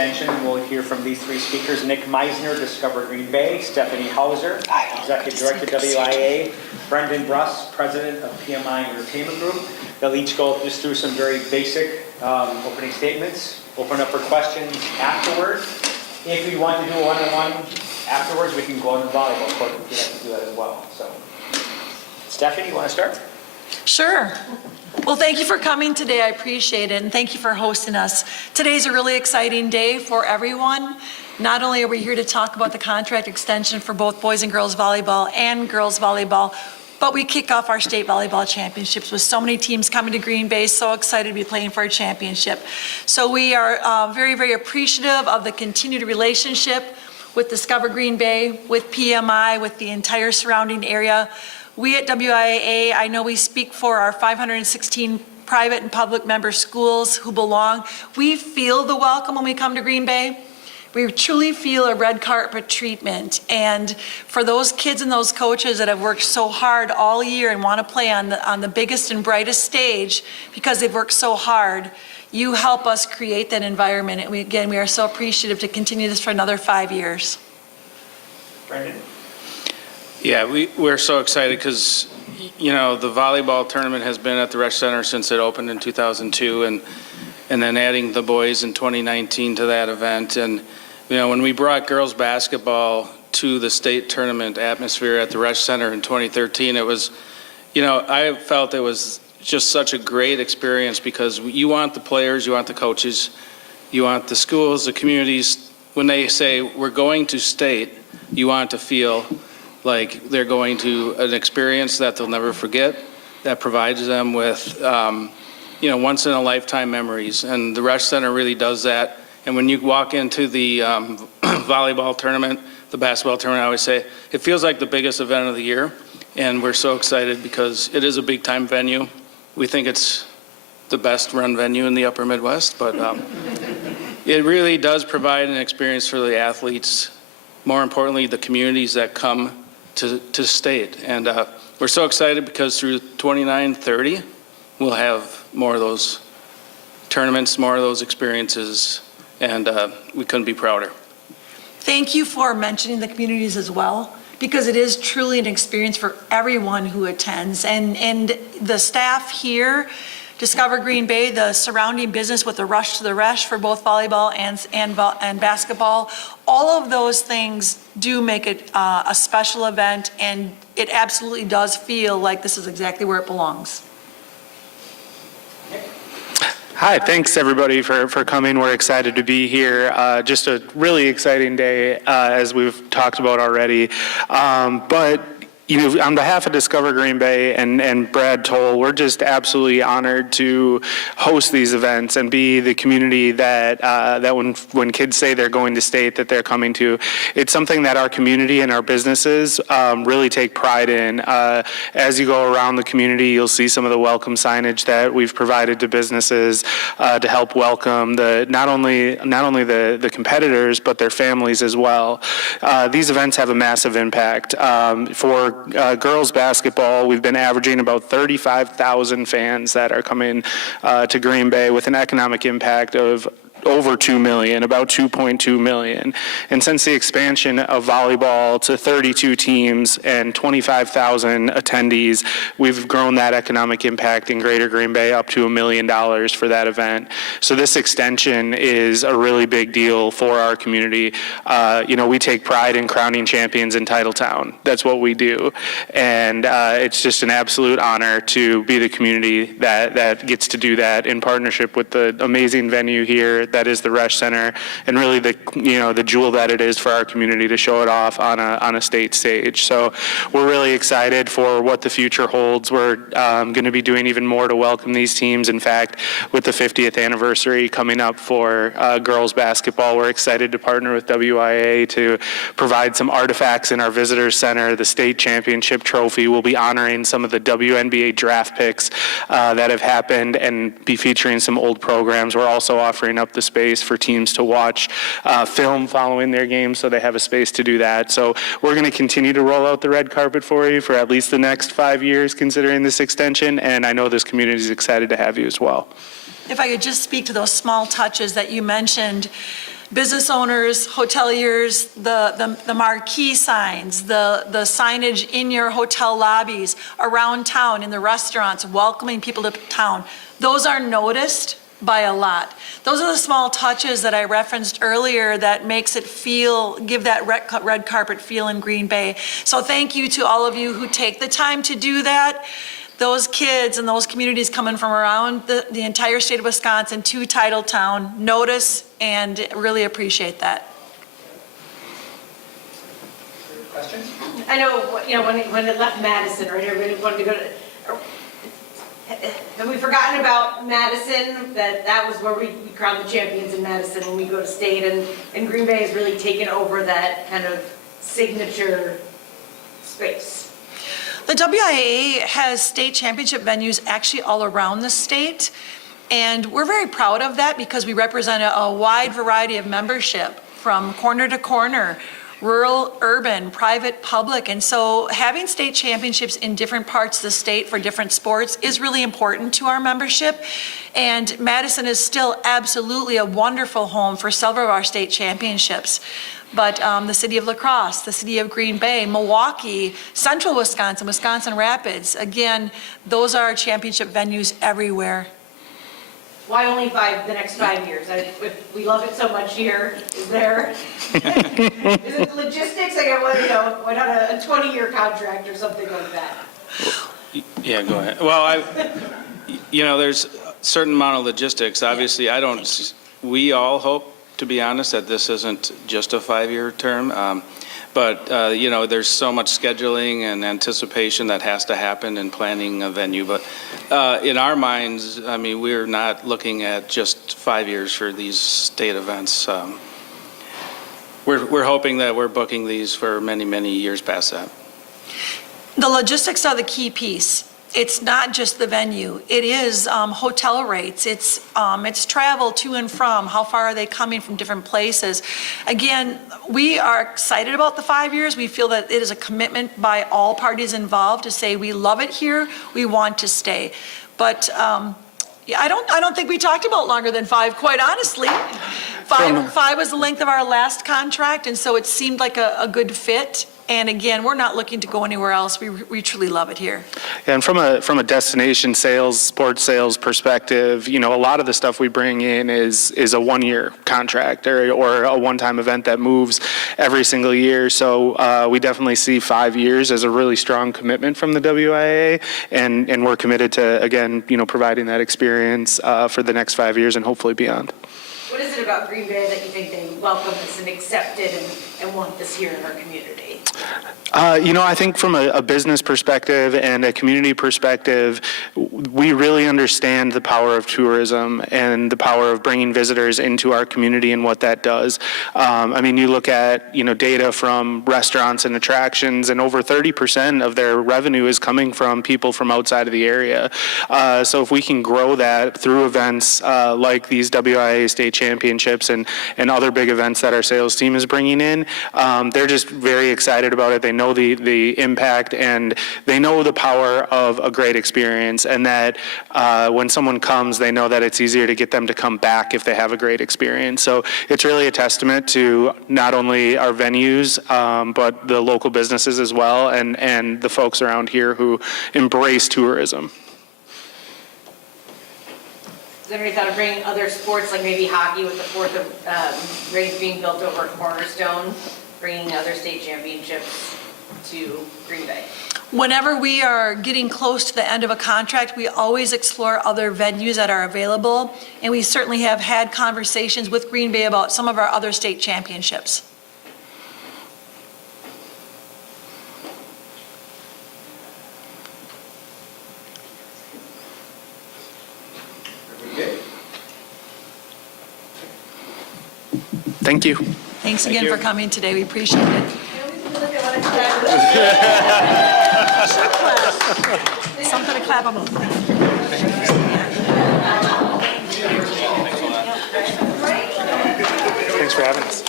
Extension. We'll hear from these three speakers: Nick Meisner, Discover Green Bay; Stephanie Hauser, Executive Director, WIAA; Brendan Bruss, President of PMI and Entertainment Group. They'll each go just through some very basic opening statements, open up for questions afterwards. If you want to do a one-on-one afterwards, we can go on the volleyball court if you'd like to do that as well. So, Stephanie, you want to start? Sure. Well, thank you for coming today. I appreciate it, and thank you for hosting us. Today's a really exciting day for everyone. Not only are we here to talk about the contract extension for both boys and girls volleyball and girls volleyball, but we kick off our state volleyball championships with so many teams coming to Green Bay, so excited to be playing for a championship. So we are very, very appreciative of the continued relationship with Discover Green Bay, with PMI, with the entire surrounding area. We at WIAA, I know we speak for our 516 private and public member schools who belong. We feel the welcome when we come to Green Bay. We truly feel a red carpet treatment. And for those kids and those coaches that have worked so hard all year and want to play on the biggest and brightest stage because they've worked so hard, you help us create that environment. And we are so appreciative to continue this for another 5 years. Brendan? Yeah, we're so excited because, you know, the volleyball tournament has been at the Resch Center since it opened in 2002, and then adding the boys in 2019 to that event. And, you know, when we brought girls basketball to the state tournament atmosphere at the Resch Center in 2013, it was, you know, I felt it was just such a great experience because you want the players, you want the coaches, you want the schools, the communities. When they say we're going to state, you want to feel like they're going to an experience that they'll never forget, that provides them with, you know, once in a lifetime memories. And the Resch Center really does that. And when you walk into the volleyball tournament, the basketball tournament, I always say, it feels like the biggest event of the year. And we're so excited because it is a big time venue. We think it's the best run venue in the upper Midwest, but it really does provide an experience for the athletes, more importantly, the communities that come to state. And we're so excited because through 29-30, we'll have more of those tournaments, more of those experiences, and we couldn't be prouder. Thank you for mentioning the communities as well, because it is truly an experience for everyone who attends. And the staff here, Discover Green Bay, the surrounding business with the Rush to the Resch for both volleyball and basketball, all of those things do make it a special event, and it absolutely does feel like this is exactly where it belongs. Hi, thanks everybody for coming. We're excited to be here. Just a really exciting day, as we've talked about already. But you know, on behalf of Discover Green Bay and Brad Toll, we're just absolutely honored to host these events and be the community that when kids say they're going to state, that they're coming to. It's something that our community and our businesses really take pride in. As you go around the community, you'll see some of the welcome signage that we've provided to businesses to help welcome not only the competitors, but their families as well. These events have a massive impact. For girls basketball, we've been averaging about 35,000 fans that are coming to Green Bay with an economic impact of over 2 million, about 2.2 million. And since the expansion of volleyball to 32 teams and 25,000 attendees, we've grown that economic impact in Greater Green Bay up to $1 million for that event. So this extension is a really big deal for our community. You know, we take pride in crowning champions in Titletown. That's what we do. And it's just an absolute honor to be the community that gets to do that in partnership with the amazing venue here that is the Resch Center, and really the jewel that it is for our community to show it off on a state stage. So we're really excited for what the future holds. We're going to be doing even more to welcome these teams. In fact, with the 50th anniversary coming up for girls basketball, we're excited to partner with WIAA to provide some artifacts in our visitors center. The state championship trophy will be honoring some of the WNBA draft picks that have happened and be featuring some old programs. We're also offering up the space for teams to watch film following their games, so they have a space to do that. So we're going to continue to roll out the red carpet for you for at least the next 5 years considering this extension, and I know this community is excited to have you as well. If I could just speak to those small touches that you mentioned, business owners, hoteliers, the marquee signs, the signage in your hotel lobbies, around town, in the restaurants, welcoming people to town. Those are noticed by a lot. Those are the small touches that I referenced earlier that makes it give that red carpet feel in Green Bay. So thank you to all of you who take the time to do that. Those kids and those communities coming from around the entire state of Wisconsin to Titletown notice and really appreciate that. Questions? I know, when it left Madison, right, everybody wanted to go to, have we forgotten about Madison, that was where we crowned the champions in Madison when we go to state, and Green Bay has really taken over that kind of signature space. The WIAA has state championship venues actually all around the state, and we're very proud of that because we represent a wide variety of membership from corner to corner, rural, urban, private, public. And so having state championships in different parts of the state for different sports is really important to our membership. And Madison is still absolutely a wonderful home for several of our state championships. But the city of La Crosse, the city of Green Bay, Milwaukee, central Wisconsin, Wisconsin Rapids, again, those are championship venues everywhere. Why only the next 5 years? We love it so much here. Is it logistics? Why not a 20-year contract or something like that? Yeah, go ahead. Well, there's a certain amount of logistics. Obviously, we all hope, to be honest, that this isn't just a 5-year term. But there's so much scheduling and anticipation that has to happen in planning a venue. But in our minds, we're not looking at just 5 years for these state events. We're hoping that we're booking these for many, many years past that. The logistics are the key piece. It's not just the venue. It is hotel rates. It's travel to and from. How far are they coming from different places? Again, we are excited about the 5 years. We feel that it is a commitment by all parties involved to say we love it here. We want to stay. But I don't think we talked about longer than 5, quite honestly. Five was the length of our last contract, and so it seemed like a good fit. And again, we're not looking to go anywhere else. We truly love it here. And from a destination sales, sports sales perspective, a lot of the stuff we bring in is a 1-year contract or a one-time event that moves every single year. So we definitely see 5 years as a really strong commitment from the WIAA, and we're committed to, again, providing that experience for the next 5 years and hopefully beyond. What is it about Green Bay that you think they welcome this and accept it and want this here in our community? I think from a business perspective and a community perspective, we really understand the power of tourism and the power of bringing visitors into our community and what that does. You look at, data from restaurants and attractions, and over 30% of their revenue is coming from people from outside of the area. So if we can grow that through events like these WIAA state championships and other big events that our sales team is bringing in, they're just very excited about it. They know the impact, and they know the power of a great experience, and that when someone comes, they know that it's easier to get them to come back if they have a great experience. So it's really a testament to not only our venues, but the local businesses as well, and the folks around here who embrace tourism. Has anybody thought of bringing other sports, like maybe hockey with the fourth rink being built over at Cornerstone, bringing other state championships to Green Bay? Whenever we are getting close to the end of a contract, we always explore other venues that are available, and we certainly have had conversations with Green Bay about some of our other state championships. Thank you. Thanks again for coming today. We appreciate it. Something to clap about. Thanks for having us.